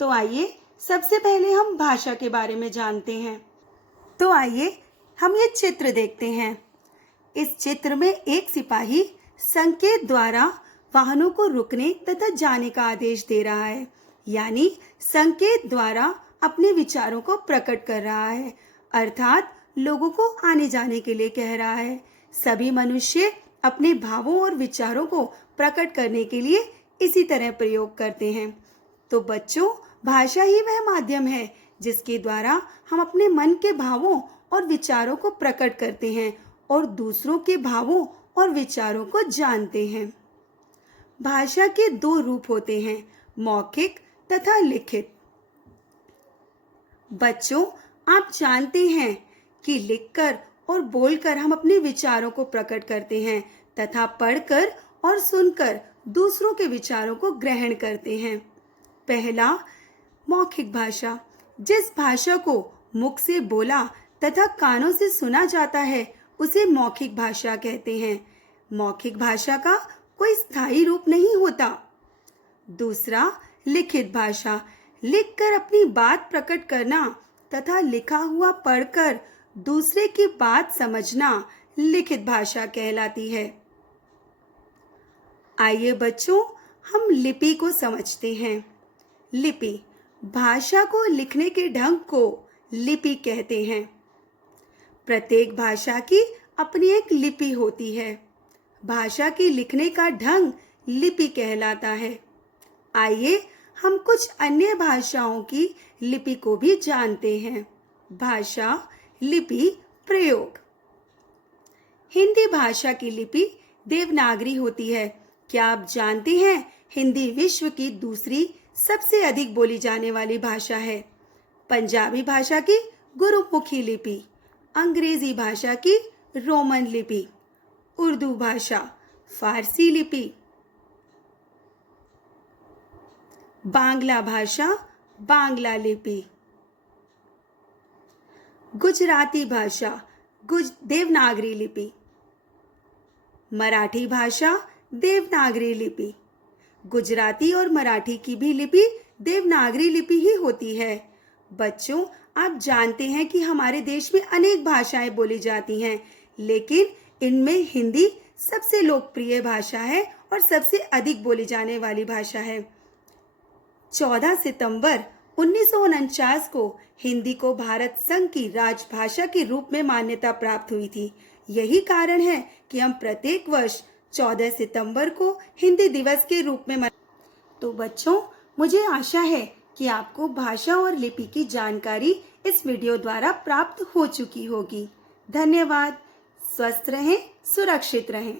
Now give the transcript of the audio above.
तो आइए सबसे पहले हम भाषा के बारे में जानते हैं। तो आइए हम ये चित्र देखते हैं। इस चित्र में एक सिपाही संकेत द्वारा वाहनों को रुकने तथा जाने का आदेश दे रहा है, यानी संकेत द्वारा अपने विचारों को प्रकट कर रहा है, अर्थात लोगों को आने जाने के लिए कह रहा है। सभी मनुष्य अपने भावों और विचारों को प्रकट करने के लिए इसी तरह प्रयोग करते हैं। तो बच्चों, भाषा ही वह माध्यम है जिसके द्वारा हम अपने मन के भावों और विचारों को प्रकट करते हैं और दूसरों के भावों और विचारों को जानते हैं। भाषा के दो रूप होते हैं, मौखिक तथा लिखित। बच्चों, आप जानते हैं कि लिखकर और बोलकर हम अपने विचारों को प्रकट करते हैं तथा पढ़कर और सुनकर दूसरों के विचारों को ग्रहण करते हैं। पहला, मौखिक भाषा। जिस भाषा को मुख से बोला तथा कानों से सुना जाता है उसे मौखिक भाषा कहते हैं। मौखिक भाषा का कोई स्थायी रूप नहीं होता। दूसरा, लिखित भाषा। लिखकर अपनी बात प्रकट करना तथा लिखा हुआ पढ़कर दूसरे की बात समझना लिखित भाषा कहलाती है। आइए बच्चों, हम लिपि को समझते हैं। लिपि, भाषा को लिखने के ढंग को लिपि कहते हैं। प्रत्येक भाषा की अपनी एक लिपि होती है। भाषा के लिखने का ढंग लिपि कहलाता है। आइए हम कुछ अन्य भाषाओं की लिपि को भी जानते हैं। भाषा, लिपि, प्रयोग। हिंदी भाषा की लिपि देवनागरी होती है। क्या आप जानते हैं हिंदी विश्व की दूसरी सबसे अधिक बोली जाने वाली भाषा है। पंजाबी भाषा की गुरुमुखी लिपि, अंग्रेजी भाषा की रोमन लिपि, उर्दू भाषा फारसी लिपि, बांग्ला भाषा बांग्ला लिपि, गुजराती भाषा देवनागरी लिपि, मराठी भाषा देवनागरी लिपि। गुजराती और मराठी की भी लिपि देवनागरी लिपि ही होती है। बच्चों, आप जानते हैं कि हमारे देश में अनेक भाषाएं बोली जाती हैं, लेकिन इनमें हिंदी सबसे लोकप्रिय भाषा है और सबसे अधिक बोली जाने वाली भाषा है। 14 सितंबर 1949 को हिंदी को भारत संघ की राजभाषा के रूप में मान्यता प्राप्त हुई थी। यही कारण है कि हम प्रत्येक वर्ष 14 सितंबर को हिंदी दिवस के रूप में तो बच्चों, मुझे आशा है कि आपको भाषा और लिपि की जानकारी इस वीडियो द्वारा प्राप्त हो चुकी होगी। धन्यवाद। स्वस्थ रहें, सुरक्षित रहें।